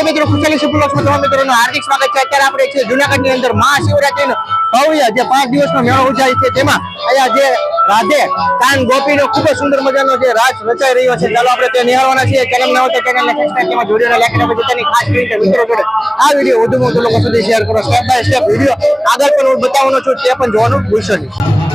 હરારમાં મિત્રો ખુશાલી સુપરલોક્સમાં તમામ મિત્રોનું હાર્દિક સ્વાગત છે. અત્યારે આપણે છે જુનાગઢની અંદર મહાશિવરાત્રીનો ભવ્ય જે પાંચ દિવસનો મેળો ઉજાય છે તેમાં અહીંયા જે રાધે કાન ગોપીનો ખૂબ જ સુંદર મજાનો જે રાજ રચાઈ રહ્યો છે. ચાલો આપણે તે નિહાળવાના છીએ. ચેનલ ના હોય તો ચેનલને સબસ્ક્રાઇબ તેમાં જોડીને લાઈક અને પછી તેની ખાસ કરીને મિત્રો જોડે આ વીડિયો વધુમાં વધુ લોકો સુધી શેર કરો. સ્ટેપ બાય સ્ટેપ વીડિયો આગળ પણ હું બતાવવાનો છું. તે પણ જોવાનું ભૂલશો નહીં.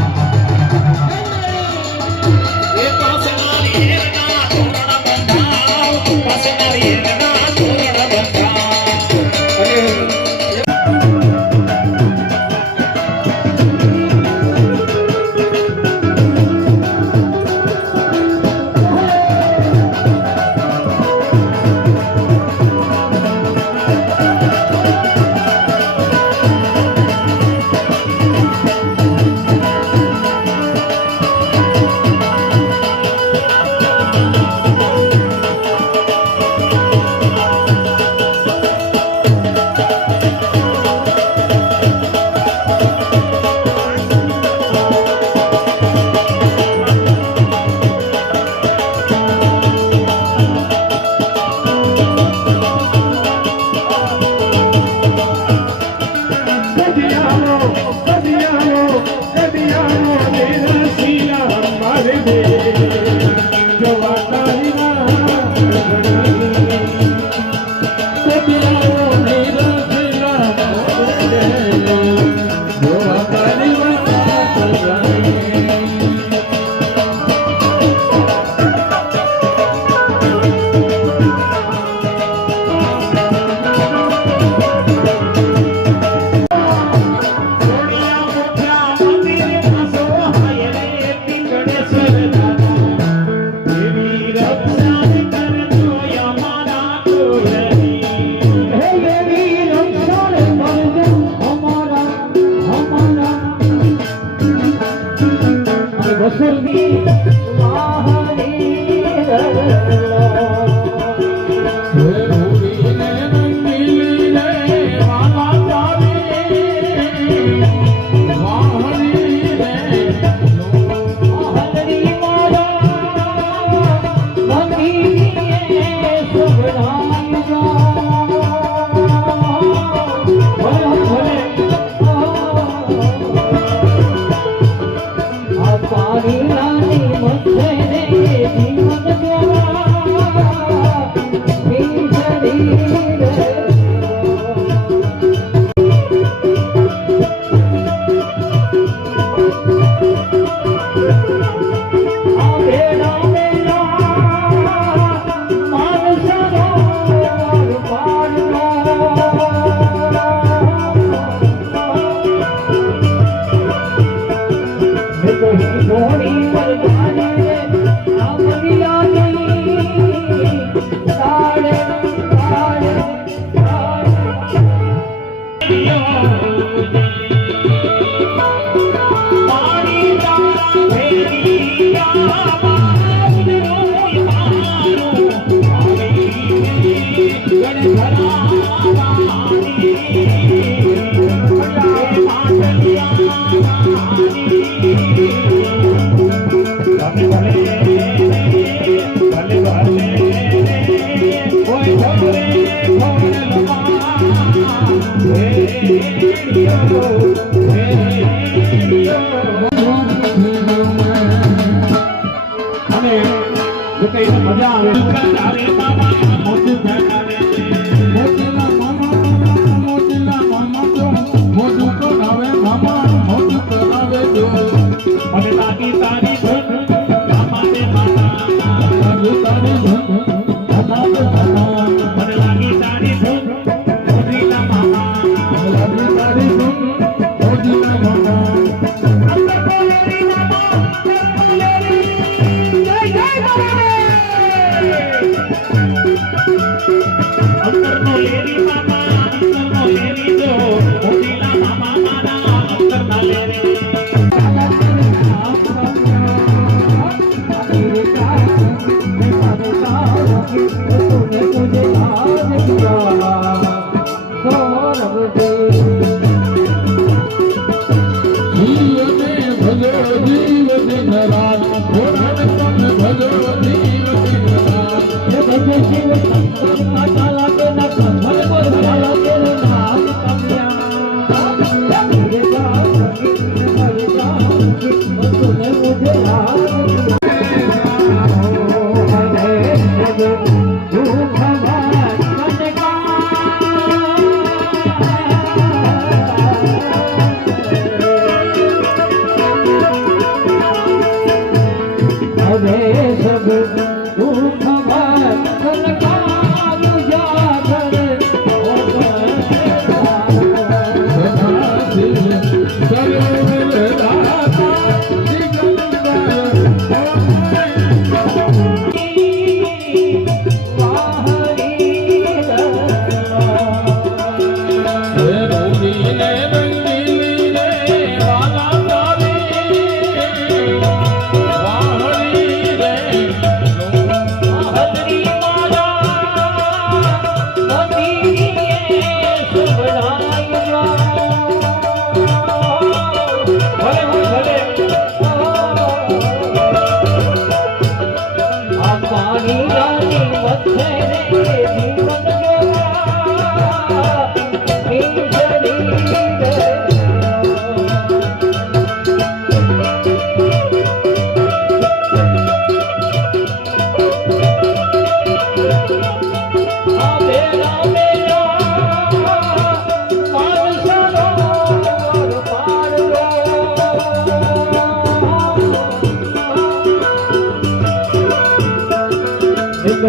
મથે રે અને મજા આવે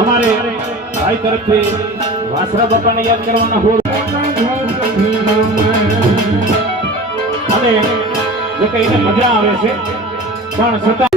અમારે ભાઈ તરફથી વાસરા બાપાને યાદ કરવાના હોય અને જો કે એને મજા આવે છે, પણ છતાં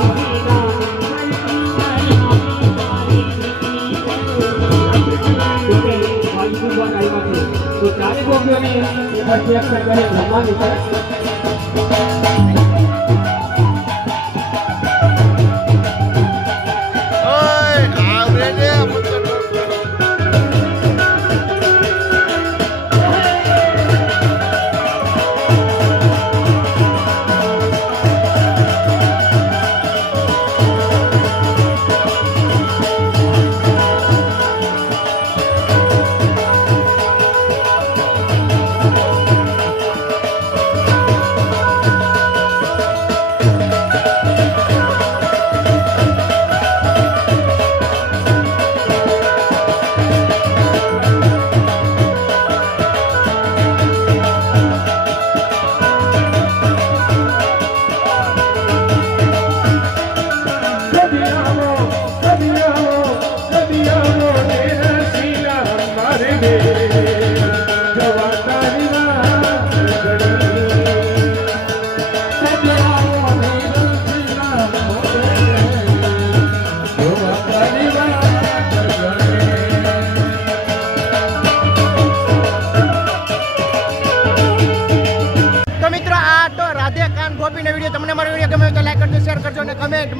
તો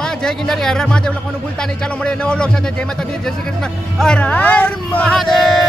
કમેન્ટમાં જય ગિરનારી, હર મહાદેવ, લખવાનું ભૂલતા નહીં. ચાલો, મળીએ નવો બ્લોગ સાથે. જય માતાજી, જય શ્રી કૃષ્ણ. હર હર મહાદેવ!